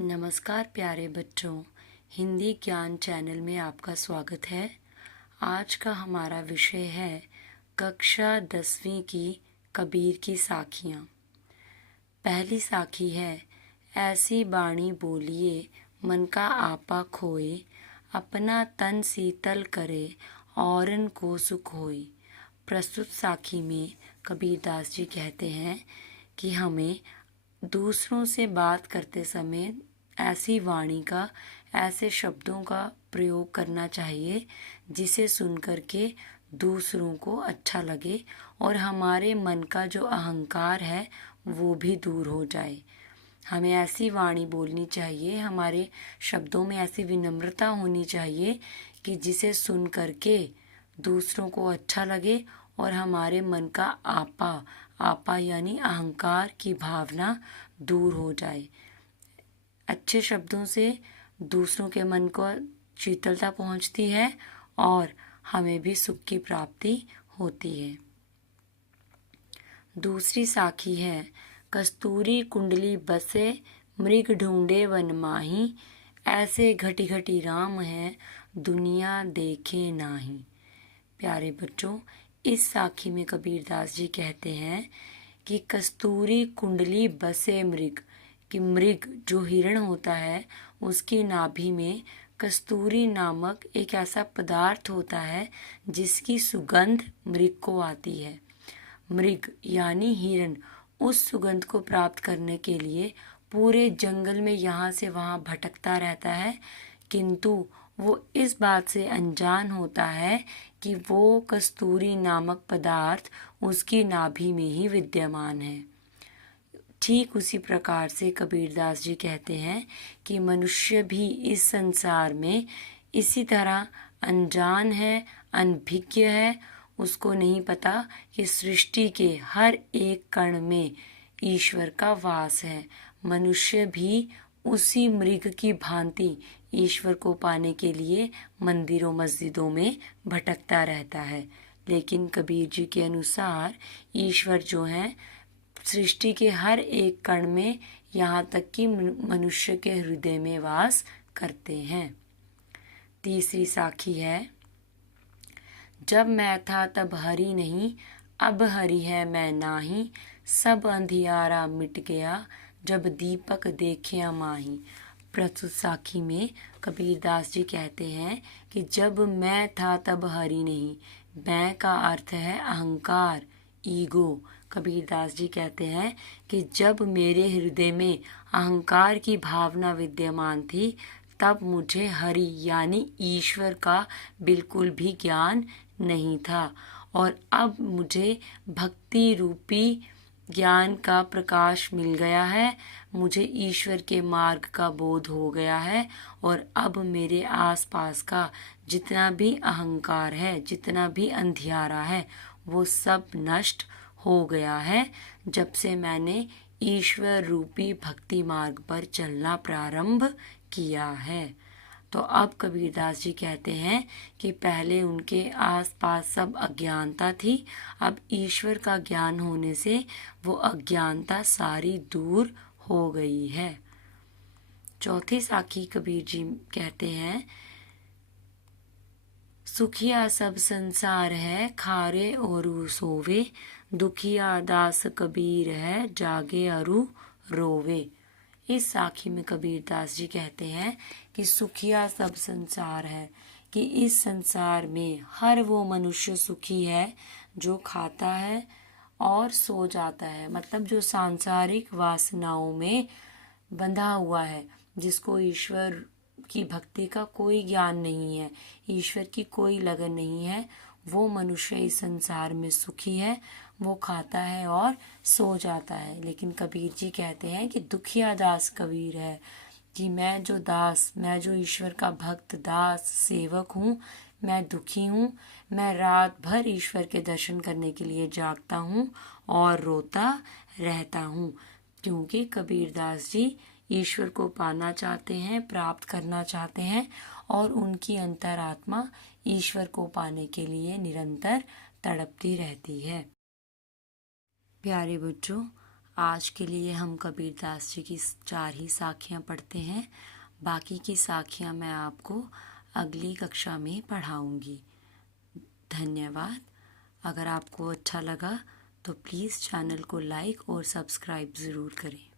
नमस्कार प्यारे बच्चों, हिंदी ज्ञान चैनल में आपका स्वागत है। आज का हमारा विषय है कक्षा 10वीं की कबीर की साखियाँ। पहली साखी है, ऐसी बाणी बोलिए मन का आपा खोए, अपना तन शीतल करे औरन को सुख होए। प्रस्तुत साखी में कबीरदास जी कहते हैं कि हमें दूसरों से बात करते समय ऐसी वाणी का, ऐसे शब्दों का प्रयोग करना चाहिए जिसे सुनकर के दूसरों को अच्छा लगे और हमारे मन का जो अहंकार है वो भी दूर हो जाए। हमें ऐसी वाणी बोलनी चाहिए, हमारे शब्दों में ऐसी विनम्रता होनी चाहिए कि जिसे सुन करके दूसरों को अच्छा लगे और हमारे मन का आपा यानी अहंकार की भावना दूर हो जाए। अच्छे शब्दों से दूसरों के मन को शीतलता पहुंचती है और हमें भी सुख की प्राप्ति होती है। दूसरी साखी है, कस्तूरी कुंडली बसे मृग ढूंढे वन माही, ऐसे घटी घटी राम है दुनिया देखे नाही। प्यारे बच्चों, इस साखी में कबीरदास जी कहते हैं कि कस्तूरी कुंडली बसे मृग, कि मृग जो हिरण होता है उसकी नाभि में कस्तूरी नामक एक ऐसा पदार्थ होता है जिसकी सुगंध मृग को आती है। मृग यानी हिरण उस सुगंध को प्राप्त करने के लिए पूरे जंगल में यहाँ से वहाँ भटकता रहता है, किंतु वो इस बात से अनजान होता है कि वो कस्तूरी नामक पदार्थ उसकी नाभि में ही विद्यमान है। ठीक उसी प्रकार से कबीरदास जी कहते हैं कि मनुष्य भी इस संसार में इसी तरह अनजान है, अनभिज्ञ है। उसको नहीं पता कि सृष्टि के हर एक कण में ईश्वर का वास है। मनुष्य भी उसी मृग की भांति ईश्वर को पाने के लिए मंदिरों मस्जिदों में भटकता रहता है, लेकिन कबीर जी के अनुसार ईश्वर जो है सृष्टि के हर एक कण में, यहाँ तक कि मनुष्य के हृदय में वास करते हैं। तीसरी साखी है, जब मैं था तब हरि नहीं, अब हरि है मैं नाही, सब अंधियारा मिट गया जब दीपक देखे माही। प्रस्तुत साखी में कबीरदास जी कहते हैं कि जब मैं था तब हरि नहीं। मैं का अर्थ है अहंकार, ईगो। कबीरदास जी कहते हैं कि जब मेरे हृदय में अहंकार की भावना विद्यमान थी तब मुझे हरि यानी ईश्वर का बिल्कुल भी ज्ञान नहीं था, और अब मुझे भक्ति रूपी ज्ञान का प्रकाश मिल गया है। मुझे ईश्वर के मार्ग का बोध हो गया है और अब मेरे आसपास का जितना भी अहंकार है, जितना भी अंधियारा है, वो सब नष्ट हो गया है जब से मैंने ईश्वर रूपी भक्ति मार्ग पर चलना प्रारंभ किया है। तो अब कबीरदास जी कहते हैं कि पहले उनके आसपास सब अज्ञानता थी, अब ईश्वर का ज्ञान होने से वो अज्ञानता सारी दूर हो गई है। चौथी साखी कबीर जी कहते हैं, सुखिया सब संसार है खारे और सोवे, दुखिया दास कबीर है जागे अरु रोवे। इस साखी में कबीरदास जी कहते हैं कि सुखिया सब संसार है, कि इस संसार में हर वो मनुष्य सुखी है जो खाता है और सो जाता है, मतलब जो सांसारिक वासनाओं में बंधा हुआ है, जिसको ईश्वर की भक्ति का कोई ज्ञान नहीं है, ईश्वर की कोई लगन नहीं है, वो मनुष्य इस संसार में सुखी है। वो खाता है और सो जाता है। लेकिन कबीर जी कहते हैं कि दुखिया दास कबीर है, कि मैं जो दास, मैं जो ईश्वर का भक्त दास सेवक हूँ, मैं दुखी हूँ। मैं रात भर ईश्वर के दर्शन करने के लिए जागता हूँ और रोता रहता हूँ, क्योंकि कबीरदास जी ईश्वर को पाना चाहते हैं, प्राप्त करना चाहते हैं, और उनकी अंतरात्मा ईश्वर को पाने के लिए निरंतर तड़पती रहती है। प्यारे बच्चों, आज के लिए हम कबीरदास जी की 4 ही साखियाँ पढ़ते हैं। बाकी की साखियाँ मैं आपको अगली कक्षा में पढ़ाऊँगी। धन्यवाद। अगर आपको अच्छा लगा तो प्लीज़ चैनल को लाइक और सब्सक्राइब ज़रूर करें।